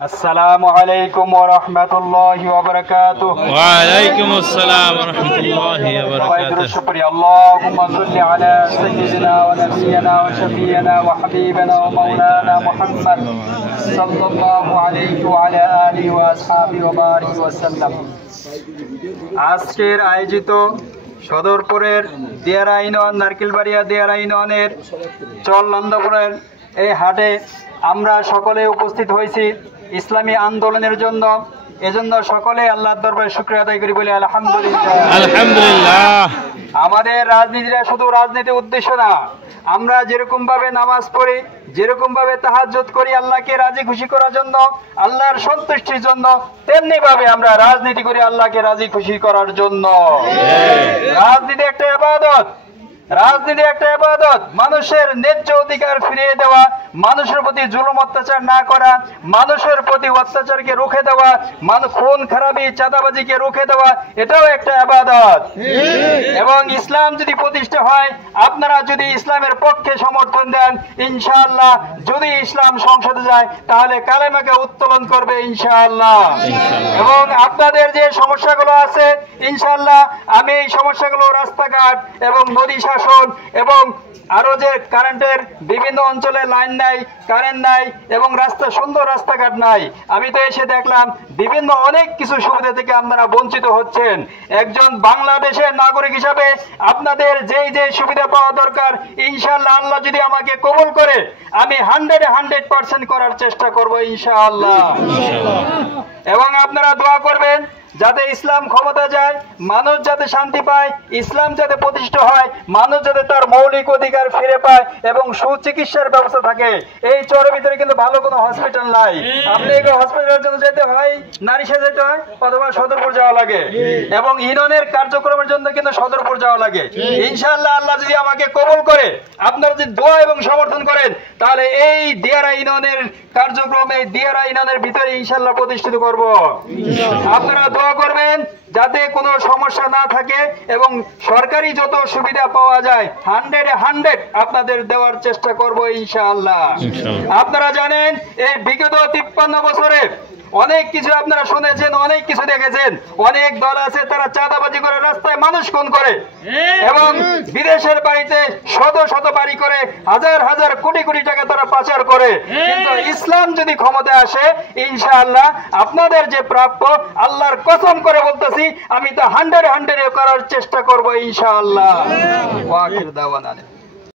আসসালামু আলাইকুম ওয়া রাহমাতুল্লাহি ওয়া বারাকাতুহু। ওয়া আলাইকুমুস সালাম ওয়া রাহমাতুল্লাহি ওয়া বারাকাতুহু। শুকরিয়া। আল্লাহুম্মা সাল্লি আলা সাইয়্যিদিনা ওয়া নাবিয়িনা ওয়া শাফিয়িনা ওয়া হাবিবিনা ওয়া মাওলানা মুহাম্মদ সাল্লাল্লাহু আলাইহি ওয়া আলা আলিহি ওয়া আসহাবিহি ওয়া বারিক ওয়া সাল্লাম। আজকের আয়োজিত সদরপুরের দিয়ারা ইউনিয়ন নারকেলবাড়িয়া দিয়ারা ইউনিয়নের চর নন্দপুরের এই হাটে আমরা সকলে উপস্থিত হয়েছি ইসলামী আন্দোলনের জন্য। এজন্য সকলে আল্লাহর দরবারে শুকরিয়া আদায় করি, বলি আলহামদুলিল্লাহ। আলহামদুলিল্লাহ। আমাদের রাজনীতিটা শুধু রাজনীতির উদ্দেশ্য না, আমরা যেরকম ভাবে নামাজ পড়ি, যেরকম ভাবে তাহাজ্জুদ করি আল্লাহকে রাজি খুশি করার জন্য, আল্লাহর সন্তুষ্টির জন্য, তেমনি ভাবে আমরা রাজনীতি করি আল্লাহকে রাজি খুশি করার জন্য। রাজনীতি একটা ইবাদত, রাজনীতি একটা ইবাদত। মানুষের ন্যায্য অধিকার ফিরিয়ে দেওয়া, মানুষের প্রতি জুলুম অত্যাচার না করা, মানুষের প্রতি অত্যাচারকে রুখে দেওয়া, খুন খারাপি চাঁদাবাজিকে রুখে দেওয়া, এটাও একটা ইবাদত। এবং ইসলাম যদি প্রতিষ্ঠা হয়, আপনারা যদি ইসলামের পক্ষে সমর্থন দেন, ইনশাআল্লাহ যদি ইসলাম সংসদে যায় তাহলে কালেমাকে উত্তোলন করবে ইনশাআল্লাহ। এবং আপনাদের যে সমস্যাগুলো আছে ইনশাআল্লাহ আমি এই সমস্যাগুলো রাস্তাঘাট এবং নদী শাসন এবং আরো যে কারেন্টের বিভিন্ন অঞ্চলে লাইন নাই, কারেন্ট নাই এবং রাস্তা সুন্দর রাস্তাঘাট নাই, আমি তো এসে দেখলাম বিভিন্ন অনেক কিছু সুবিধা থেকে আপনারা বঞ্চিত হচ্ছেন। একজন বাংলাদেশের নাগরিক হিসাবে আপনাদের যেই যে সুবিধা পাওয়া দরকার ইনশাআল্লাহ আল্লাহ যদি আমাকে কবুল করে আমি 100% করার চেষ্টা করব ইনশাআল্লাহ। এবং আপনারা দোয়া করবেন যাতে ইসলাম ক্ষমতা যায়, মানুষ যাতে শান্তি পায়, ইসলাম যাতে প্রতিষ্ঠা হয়, মানুষ যাতে তার মৌলিক অধিকার ফিরে পায় এবং সুচিকিৎসার ব্যবস্থা থাকে। এই চরের ভিতরে কিন্তু ভালো কোনো হসপিটাল নাই, আপনি হসপিটালের জন্য যেতে হয় নারিশা যেতে হয় অথবা সদরপুর যাওয়া লাগে, এবং ইউনিয়নের কার্যক্রমের জন্য কিন্তু সদরপুর যাওয়া লাগে। ইনশাআল্লাহ আল্লাহ যদি আমাকে কবুল করে, আপনারা যদি দোয়া এবং সমর্থন করেন, তাহলে এই দিয়ারা ইউনিয়নের কার্যক্রম এই দিয়ারা ইউনিয়নের ভিতরে ইনশাআল্লাহ প্রতিষ্ঠিত করব। আপনারা দোয়া করবেন যাতে কোনো সমস্যা না থাকে এবং সরকারি যত সুবিধা পাওয়া যায় 100% আপনাদের দেওয়ার চেষ্টা করব ইনশাআল্লাহ। আপনারা জানেন এই বিগত 53 বছরে অনেক কিছু আপনারা শুনেছেন, অনেক কিছু দেখেছেন। অনেক দল আছে তারা চাঁদাবাজি করে রাস্তায় মানুষ খুন করে এবং বিদেশের বাড়িতে শত শত বাড়ি করে হাজার হাজার কোটি কোটি টাকা তারা পাচার করে। কিন্তু ইসলাম যদি ক্ষমতায় আসে ইনশাআল্লাহ আপনাদের যে প্রাপ্য, আল্লাহর কসম করে বলতেছি আমি তা 100% করার চেষ্টা করব ইনশাআল্লাহ। ওয়া আখির দাওয়ানা।